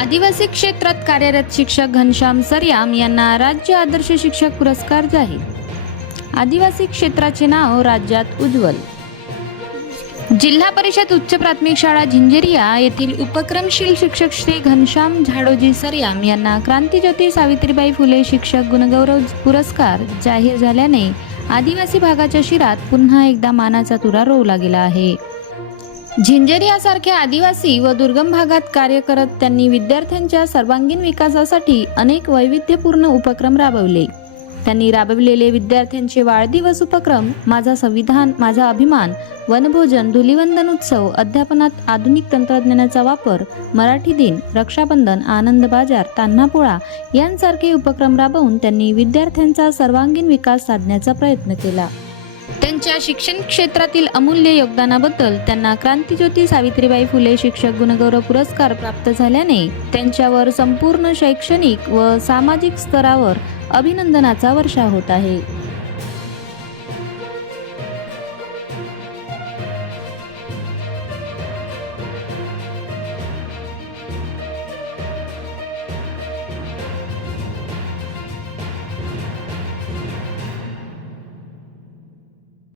आदिवासी क्षेत्रात कार्यरत शिक्षक घनश्याम सरयाम यांना राज्य आदर्श शिक्षक पुरस्कार जाहीर. आदिवासी क्षेत्राचे नाव राज्यात उज्ज्वल. जिल्हा परिषद उच्च प्राथमिक शाळा झिंजेरिया येथील उपक्रमशील शिक्षक श्री घनश्याम झाडोजी सरयाम यांना क्रांतीज्योती सावित्रीबाई फुले शिक्षक गुणगौरव पुरस्कार जाहीर झाल्याने आदिवासी भागाच्या शिरात पुन्हा एकदा मानाचा तुरा रोवला गेला आहे. झिंजेरियासारख्या आदिवासी व दुर्गम भागात कार्य करत त्यांनी विद्यार्थ्यांच्या सर्वांगीण विकासासाठी अनेक वैविध्यपूर्ण उपक्रम राबवले. त्यांनी राबविलेले विद्यार्थ्यांचे वाढदिवस उपक्रम माझा संविधान माझा अभिमान वनभोजन धुलिवंदन उत्सव अध्यापनात आधुनिक तंत्रज्ञानाचा वापर मराठी दिन रक्षाबंधन आनंद बाजार तान्हापोळा यांसारखे उपक्रम राबवून त्यांनी विद्यार्थ्यांचा सर्वांगीण विकास साधण्याचा प्रयत्न केला. त्यांच्या शिक्षण क्षेत्रातील अमूल्य योगदानाबद्दल त्यांना क्रांतीज्योती सावित्रीबाई फुले शिक्षक गुणगौरव पुरस्कार प्राप्त झाल्याने त्यांच्यावर संपूर्ण शैक्षणिक व सामाजिक स्तरावर अभिनंदनाचा वर्षा होत आहे.